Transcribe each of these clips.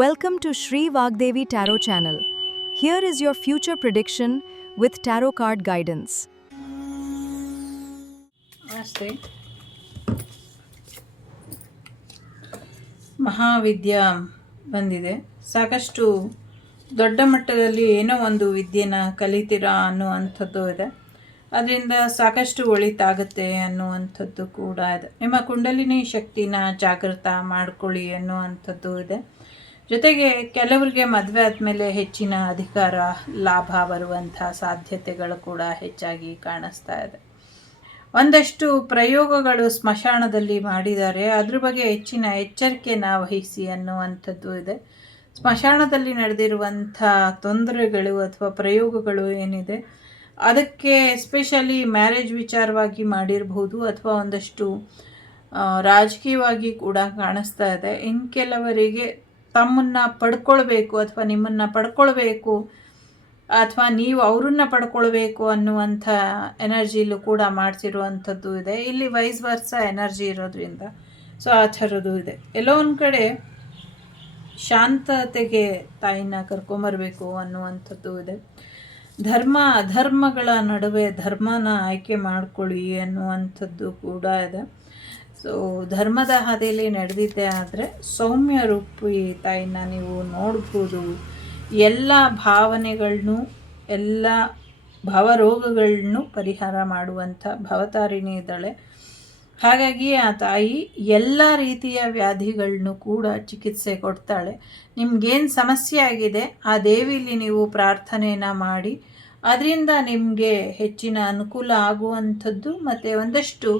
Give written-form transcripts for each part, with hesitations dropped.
Welcome to Shri Vagdevi Tarot channel. Here is your future prediction with tarot card guidance. ನಮಸ್ತೆ. ಮಹಾವಿದ್ಯಾ ಬಂದಿದೆ. ಸಾಕಷ್ಟು ದೊಡ್ಡ ಮಟ್ಟದಲ್ಲಿ ಏನೋ ಒಂದು ವಿದ್ಯೆನ ಕಲಿತೀರಾ ಅನ್ನುವಂಥದ್ದು ಇದೆ. ಅದರಿಂದ ಸಾಕಷ್ಟು ಒಳಿತಾಗುತ್ತೆ ಅನ್ನುವಂಥದ್ದು ಕೂಡ ಇದೆ. ನಿಮ್ಮ ಕುಂಡಲಿನಿ ಶಕ್ತಿನ ಜಾಗೃತ ಮಾಡ್ಕೊಳ್ಳಿ ಅನ್ನುವಂಥದ್ದು ಇದೆ. ಜೊತೆಗೆ ಕೆಲವರಿಗೆ ಮದುವೆ ಆದಮೇಲೆ ಹೆಚ್ಚಿನ ಅಧಿಕಾರ ಲಾಭ ಬರುವಂಥ ಸಾಧ್ಯತೆಗಳು ಕೂಡ ಹೆಚ್ಚಾಗಿ ಕಾಣಿಸ್ತಾ ಇದೆ. ಒಂದಷ್ಟು ಪ್ರಯೋಗಗಳು ಸ್ಮಶಾನದಲ್ಲಿ ಮಾಡಿದ್ದಾರೆ, ಅದ್ರ ಬಗ್ಗೆ ಹೆಚ್ಚಿನ ಎಚ್ಚರಿಕೆನ ವಹಿಸಿ ಅನ್ನುವಂಥದ್ದು ಇದೆ. ಸ್ಮಶಾನದಲ್ಲಿ ನಡೆದಿರುವಂಥ ತೊಂದರೆಗಳು ಅಥವಾ ಪ್ರಯೋಗಗಳು ಏನಿದೆ ಅದಕ್ಕೆ ಎಸ್ಪೆಷಲಿ ಮ್ಯಾರೇಜ್ ವಿಚಾರವಾಗಿ ಮಾಡಿರಬಹುದು ಅಥವಾ ಒಂದಷ್ಟು ರಾಜಕೀಯವಾಗಿ ಕೂಡ ಕಾಣಿಸ್ತಾ ಇದೆ. ಇನ್ನು ಕೆಲವರಿಗೆ ತಮ್ಮನ್ನು ಪಡ್ಕೊಳ್ಬೇಕು ಅಥವಾ ನಿಮ್ಮನ್ನು ಪಡ್ಕೊಳ್ಬೇಕು ಅಥವಾ ನೀವು ಅವರನ್ನು ಪಡ್ಕೊಳ್ಬೇಕು ಅನ್ನುವಂಥ ಎನರ್ಜಿಲೂ ಕೂಡ ಮಾಡ್ತಿರುವಂಥದ್ದು ಇದೆ. ಇಲ್ಲಿ ವೈಸ್ ವರ್ಸ ಎನರ್ಜಿ ಇರೋದ್ರಿಂದ ಸೊ ಆ ಥರದ್ದು ಇದೆ. ಎಲ್ಲೋ ಒಂದು ಕಡೆ ಶಾಂತತೆಗೆ ತಾಯಿನ ಕರ್ಕೊಂಬರ್ಬೇಕು ಅನ್ನುವಂಥದ್ದು ಇದೆ. ಧರ್ಮ ಅಧರ್ಮಗಳ ನಡುವೆ ಧರ್ಮನ ಆಯ್ಕೆ ಮಾಡ್ಕೊಳ್ಳಿ ಅನ್ನುವಂಥದ್ದು ಕೂಡ ಇದೆ. ಸೊ ಧರ್ಮದ ಹಾದಿಯಲ್ಲಿ ನಡೆದಿದ್ದೆ ಆದರೆ ಸೌಮ್ಯ ರೂಪಿ ತಾಯಿನ ನೀವು ನೋಡ್ಬೋದು. ಎಲ್ಲ ಭಾವನೆಗಳನ್ನೂ ಎಲ್ಲ ಭಾವರೋಗಗಳನ್ನೂ ಪರಿಹಾರ ಮಾಡುವಂಥ ಭವತಾರಿಣಿ ಇದ್ದಾಳೆ. ಹಾಗಾಗಿ ಆ ತಾಯಿ ಎಲ್ಲ ರೀತಿಯ ವ್ಯಾಧಿಗಳನ್ನೂ ಕೂಡ ಚಿಕಿತ್ಸೆ ಕೊಡ್ತಾಳೆ. ನಿಮ್ಗೇನು ಸಮಸ್ಯೆ ಆಗಿದೆ ಆ ದೇವಿಲಿ ನೀವು ಪ್ರಾರ್ಥನೆಯನ್ನು ಮಾಡಿ ಅದರಿಂದ ನಿಮಗೆ ಹೆಚ್ಚಿನ ಅನುಕೂಲ ಆಗುವಂಥದ್ದು ಮತ್ತು ಒಂದಷ್ಟು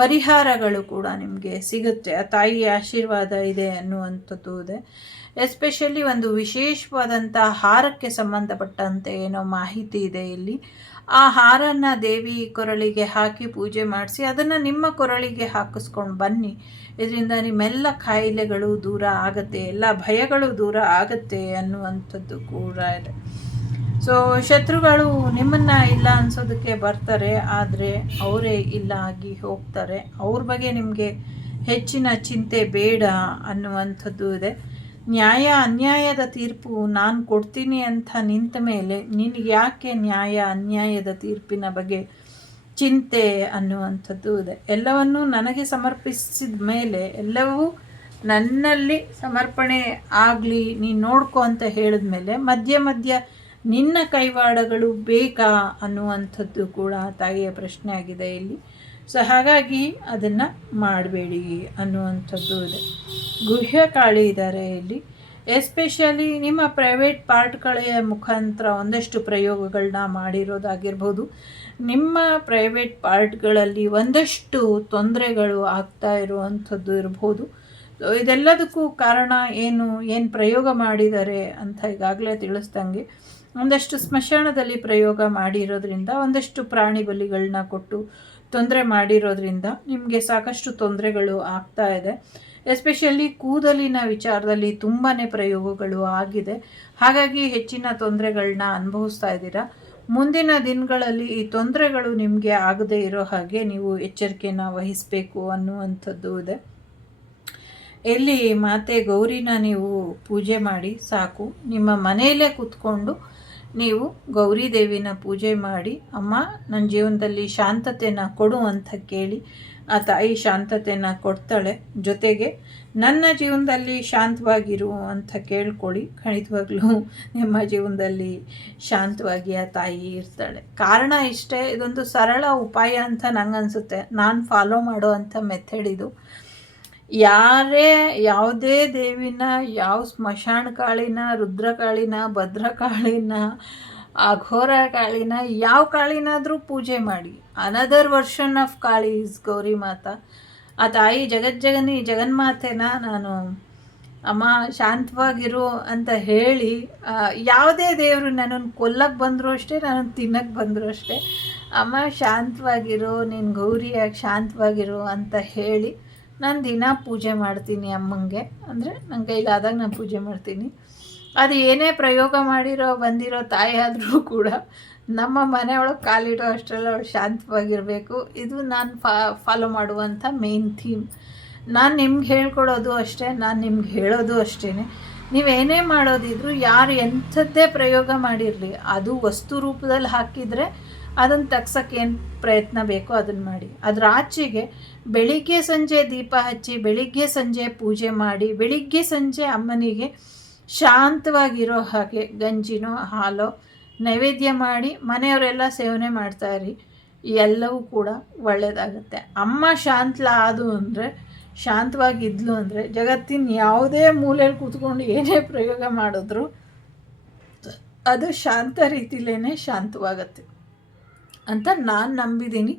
ಪರಿಹಾರಗಳು ಕೂಡ ನಿಮಗೆ ಸಿಗುತ್ತೆ. ಆ ತಾಯಿಯ ಆಶೀರ್ವಾದ ಇದೆ ಅನ್ನುವಂಥದ್ದು ಇದೆ. ಎಸ್ಪೆಷಲಿ ಒಂದು ವಿಶೇಷವಾದಂಥ ಹಾರಕ್ಕೆ ಸಂಬಂಧಪಟ್ಟಂತೆ ಏನೋ ಮಾಹಿತಿ ಇದೆ ಇಲ್ಲಿ. ಆ ಹಾರನ ದೇವಿ ಕೊರಳಿಗೆ ಹಾಕಿ ಪೂಜೆ ಮಾಡಿಸಿ ಅದನ್ನು ನಿಮ್ಮ ಕೊರಳಿಗೆ ಹಾಕಿಸ್ಕೊಂಡು ಬನ್ನಿ. ಇದರಿಂದ ನಿಮ್ಮೆಲ್ಲ ಕಾಯಿಲೆಗಳು ದೂರ ಆಗುತ್ತೆ, ಎಲ್ಲ ಭಯಗಳು ದೂರ ಆಗುತ್ತೆ ಅನ್ನುವಂಥದ್ದು ಕೂಡ ಇದೆ. ಸೊ ಶತ್ರುಗಳು ನಿಮ್ಮನ್ನು ಇಲ್ಲ ಅನ್ಸೋದಕ್ಕೆ ಬರ್ತಾರೆ, ಆದರೆ ಅವರೇ ಇಲ್ಲ ಆಗಿ ಹೋಗ್ತಾರೆ. ಅವ್ರ ಬಗ್ಗೆ ನಿಮಗೆ ಹೆಚ್ಚಿನ ಚಿಂತೆ ಬೇಡ ಅನ್ನುವಂಥದ್ದು ಇದೆ. ನ್ಯಾಯ ಅನ್ಯಾಯದ ತೀರ್ಪು ನಾನು ಕೊಡ್ತೀನಿ ಅಂತ ನಿಂತ ಮೇಲೆ ನಿನಗೆ ಯಾಕೆ ನ್ಯಾಯ ಅನ್ಯಾಯದ ತೀರ್ಪಿನ ಬಗ್ಗೆ ಚಿಂತೆ ಅನ್ನುವಂಥದ್ದು ಇದೆ. ಎಲ್ಲವನ್ನೂ ನನಗೆ ಸಮರ್ಪಿಸಿದ ಮೇಲೆ ಎಲ್ಲವೂ ನನ್ನಲ್ಲಿ ಸಮರ್ಪಣೆ ಆಗಲಿ ನೀನು ನೋಡ್ಕೊ ಅಂತ ಹೇಳಿದ ಮೇಲೆ ಮಧ್ಯ ನಿನ್ನ ಕೈವಾಡಗಳು ಬೇಕಾ ಅನ್ನುವಂಥದ್ದು ಕೂಡ ತಾಯಿಯ ಪ್ರಶ್ನೆ ಆಗಿದೆ ಇಲ್ಲಿ. ಸೊ ಹಾಗಾಗಿ ಅದನ್ನು ಮಾಡಬೇಡಿ ಅನ್ನುವಂಥದ್ದು ಇದೆ. ಗುಹ್ಯಕಾಳಿ ಇದ್ದಾರೆ ಇಲ್ಲಿ. ಎಸ್ಪೆಷಲಿ ನಿಮ್ಮ ಪ್ರೈವೇಟ್ ಪಾರ್ಟ್ಗಳ ಮುಖಾಂತರ ಒಂದಷ್ಟು ಪ್ರಯೋಗಗಳನ್ನ ಮಾಡಿರೋದಾಗಿರ್ಬೋದು. ನಿಮ್ಮ ಪ್ರೈವೇಟ್ ಪಾರ್ಟ್ಗಳಲ್ಲಿ ಒಂದಷ್ಟು ತೊಂದರೆಗಳು ಆಗ್ತಾ ಇರುವಂಥದ್ದು ಇರ್ಬೋದು. ಇದೆಲ್ಲದಕ್ಕೂ ಕಾರಣ ಏನು ಪ್ರಯೋಗ ಮಾಡಿದ್ದಾರೆ ಅಂತ ಈಗಾಗಲೇ ತಿಳಿಸ್ದಂಗೆ ಒಂದಷ್ಟು ಸ್ಮಶಾನದಲ್ಲಿ ಪ್ರಯೋಗ ಮಾಡಿರೋದ್ರಿಂದ ಒಂದಷ್ಟು ಪ್ರಾಣಿ ಬಲಿಗಳನ್ನ ಕೊಟ್ಟು ತೊಂದರೆ ಮಾಡಿರೋದ್ರಿಂದ ನಿಮಗೆ ಸಾಕಷ್ಟು ತೊಂದರೆಗಳು ಆಗ್ತಾ ಇದೆ. ಎಸ್ಪೆಷಲಿ ಕೂದಲಿನ ವಿಚಾರದಲ್ಲಿ ತುಂಬಾ ಪ್ರಯೋಗಗಳು ಆಗಿದೆ. ಹಾಗಾಗಿ ಹೆಚ್ಚಿನ ತೊಂದರೆಗಳನ್ನ ಅನುಭವಿಸ್ತಾ ಇದ್ದೀರಾ. ಮುಂದಿನ ದಿನಗಳಲ್ಲಿ ಈ ತೊಂದರೆಗಳು ನಿಮಗೆ ಆಗದೇ ಇರೋ ಹಾಗೆ ನೀವು ಎಚ್ಚರಿಕೆನ ವಹಿಸಬೇಕು ಅನ್ನುವಂಥದ್ದು ಇದೆ. ಇಲ್ಲಿ ಮಾತೆ ಗೌರಿನ ನೀವು ಪೂಜೆ ಮಾಡಿ ಸಾಕು. ನಿಮ್ಮ ಮನೆಯಲ್ಲೇ ಕೂತ್ಕೊಂಡು ನೀವು ಗೌರಿ ದೇವಿನ ಪೂಜೆ ಮಾಡಿ, ಅಮ್ಮ ನನ್ನ ಜೀವನದಲ್ಲಿ ಶಾಂತತೆನ ಕೊಡು ಅಂತ ಕೇಳಿ ಆ ತಾಯಿ ಶಾಂತತೆನ ಕೊಡ್ತಾಳೆ. ಜೊತೆಗೆ ನನ್ನ ಜೀವನದಲ್ಲಿ ಶಾಂತವಾಗಿರು ಅಂತ ಕೇಳ್ಕೊಳ್ಳಿ. ಖಂಡಿತವಾಗ್ಲೂ ನಿಮ್ಮ ಜೀವನದಲ್ಲಿ ಶಾಂತವಾಗಿ ಆ ತಾಯಿ ಇರ್ತಾಳೆ. ಕಾರಣ ಇಷ್ಟೇ, ಇದೊಂದು ಸರಳ ಉಪಾಯ ಅಂತ ನಂಗನ್ಸುತ್ತೆ. ನಾನು ಫಾಲೋ ಮಾಡೋ ಅಂಥ ಮೆಥಡ್ ಇದು. ಯಾವುದೇ ದೇವಿನ, ಯಾವ ಸ್ಮಶಾನ ಕಾಳಿನ, ರುದ್ರಕಾಳಿನ, ಭದ್ರಕಾಳಿನ, ಅಘೋರ ಕಾಳಿನ, ಯಾವ ಕಾಳಿನಾದರೂ ಪೂಜೆ ಮಾಡಿ. Another version of Kali is Gauri Mata. ಆ ತಾಯಿ ಜಗಜ್ಜಗನಿ ಜಗನ್ಮಾತೆನ ನಾನು ಅಮ್ಮ ಶಾಂತವಾಗಿರು ಅಂತ ಹೇಳಿ, ಯಾವುದೇ ದೇವರು ನನ್ನನ್ನು ಕೊಲ್ಲಕ್ಕೆ ಬಂದರೂ ಅಷ್ಟೇ, ನನ್ನನ್ನು ತಿನ್ನಕ್ಕೆ ಬಂದರೂ ಅಷ್ಟೇ, ಅಮ್ಮ ಶಾಂತವಾಗಿರು, ನೀನು ಗೌರಿಯಾಗಿ ಶಾಂತವಾಗಿರು ಅಂತ ಹೇಳಿ ನಾನು ದಿನ ಪೂಜೆ ಮಾಡ್ತೀನಿ ಅಮ್ಮಂಗೆ. ಅಂದರೆ ನನ್ನ ಕೈಲಾದಾಗ ನಾನು ಪೂಜೆ ಮಾಡ್ತೀನಿ. ಅದು ಏನೇ ಪ್ರಯೋಗ ಬಂದಿರೋ ತಾಯಿ ಆದರೂ ಕೂಡ ನಮ್ಮ ಮನೆಯೊಳಗೆ ಕಾಲಿಡೋ ಅಷ್ಟರಲ್ಲಿ ಅವಳು ಶಾಂತವಾಗಿರಬೇಕು. ಇದು ನಾನು ಫಾಲೋ ಮಾಡುವಂಥ ಮೇನ್ ಥೀಮ್. ನಾನು ನಿಮ್ಗೆ ಹೇಳ್ಕೊಡೋದು ಅಷ್ಟೇ, ನಾನು ನಿಮ್ಗೆ ಹೇಳೋದು ಅಷ್ಟೇ. ನೀವೇನೇ ಮಾಡೋದಿದ್ರು ಯಾರು ಎಂಥದ್ದೇ ಪ್ರಯೋಗ ಮಾಡಿರಲಿ, ಅದು ವಸ್ತು ರೂಪದಲ್ಲಿ ಹಾಕಿದರೆ ಅದನ್ನು ತಗ್ಸೋಕ್ಕೆ ಏನು ಪ್ರಯತ್ನ ಬೇಕೋ ಅದನ್ನು ಮಾಡಿ. ಅದರ ಆಚೆಗೆ ಬೆಳಿಗ್ಗೆ ಸಂಜೆ ದೀಪ ಹಚ್ಚಿ, ಬೆಳಿಗ್ಗೆ ಸಂಜೆ ಪೂಜೆ ಮಾಡಿ, ಬೆಳಿಗ್ಗೆ ಸಂಜೆ ಅಮ್ಮನಿಗೆ ಶಾಂತವಾಗಿರೋ ಹಾಗೆ ಗಂಜಿನೋ ಹಾಲೋ ನೈವೇದ್ಯ ಮಾಡಿ ಮನೆಯವರೆಲ್ಲ ಸೇವನೆ ಮಾಡ್ತಾಯಿರಿ. ಎಲ್ಲವೂ ಕೂಡ ಒಳ್ಳೆಯದಾಗುತ್ತೆ. ಅಮ್ಮ ಶಾಂತವಾಗಿದ್ಲು ಅಂದರೆ ಜಗತ್ತಿನ ಯಾವುದೇ ಮೂಲೆಯಲ್ಲಿ ಕೂತ್ಕೊಂಡು ಏನೇ ಪ್ರಯೋಗ ಮಾಡಿದ್ರು ಅದು ಶಾಂತ ರೀತಿಲೇ ಶಾಂತವಾಗತ್ತೆ ಅಂತ ನಾನು ನಂಬಿದ್ದೀನಿ.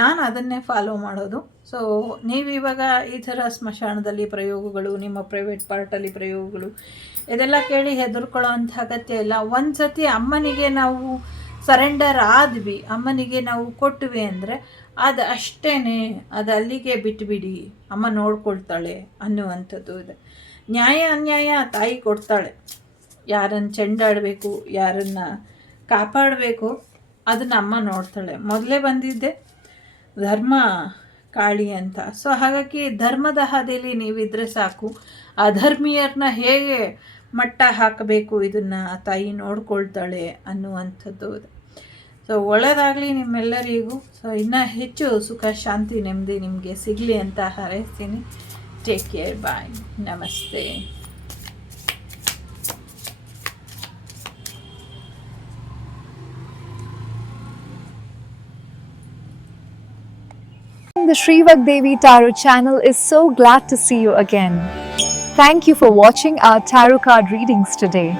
ನಾನು ಅದನ್ನೇ ಫಾಲೋ ಮಾಡೋದು. ಸೊ ನೀವಿವಾಗ ಈ ಥರ ಸ್ಮಶಾನದಲ್ಲಿ ಪ್ರಯೋಗಗಳು, ನಿಮ್ಮ ಪ್ರೈವೇಟ್ ಪಾರ್ಟಲ್ಲಿ ಪ್ರಯೋಗಗಳು ಇದೆಲ್ಲ ಕೇಳಿ ಹೆದರ್ಕೊಳ್ಳೋ ಅಂಥ ಅಗತ್ಯ ಇಲ್ಲ. ಒಂದು ಸತಿ ಅಮ್ಮನಿಗೆ ನಾವು ಸರೆಂಡರ್ ಆದ್ವಿ, ಅಮ್ಮನಿಗೆ ನಾವು ಕೊಟ್ವಿ ಅಂದರೆ ಅದು ಅಷ್ಟೇ, ಅದು ಅಲ್ಲಿಗೆ ಬಿಟ್ಬಿಡಿ, ಅಮ್ಮ ನೋಡ್ಕೊಳ್ತಾಳೆ ಅನ್ನುವಂಥದ್ದು ಇದೆ. ನ್ಯಾಯ ಅನ್ಯಾಯ ತಾಯಿ ಕೊಡ್ತಾಳೆ. ಯಾರನ್ನು ಚೆಂಡಾಡಬೇಕು, ಯಾರನ್ನು ಕಾಪಾಡಬೇಕು ಅದನ್ನು ಅಮ್ಮ ನೋಡ್ತಾಳೆ. ಮೊದಲೇ ಬಂದಿದ್ದೆ ಧರ್ಮ ಕಾಳಿ ಅಂತ. ಸೊ ಹಾಗಾಗಿ ಧರ್ಮದ ಹಾದಿಯಲ್ಲಿ ನೀವಿದ್ರೆ ಸಾಕು. ಅಧರ್ಮೀಯರನ್ನ ಹೇಗೆ ಮಟ್ಟ ಹಾಕಬೇಕು ಇದನ್ನು ತಾಯಿ ನೋಡ್ಕೊಳ್ತಾಳೆ ಅನ್ನುವಂಥದ್ದು ಇದೆ. ಸೊ ಒಳ್ಳೆಯದಾಗಲಿ ನಿಮ್ಮೆಲ್ಲರಿಗೂ. ಸೊ ಇನ್ನೂ ಹೆಚ್ಚು ಸುಖ ಶಾಂತಿ ನೆಮ್ಮದಿ ನಿಮಗೆ ಸಿಗಲಿ ಅಂತ ಹಾರೈಸ್ತೀನಿ. ಟೇಕ್ ಕೇರ್, ಬಾಯ್, ನಮಸ್ತೆ. The Sri Vagdevi Tarot channel is so glad to see you again. Thank you for watching our tarot card readings today.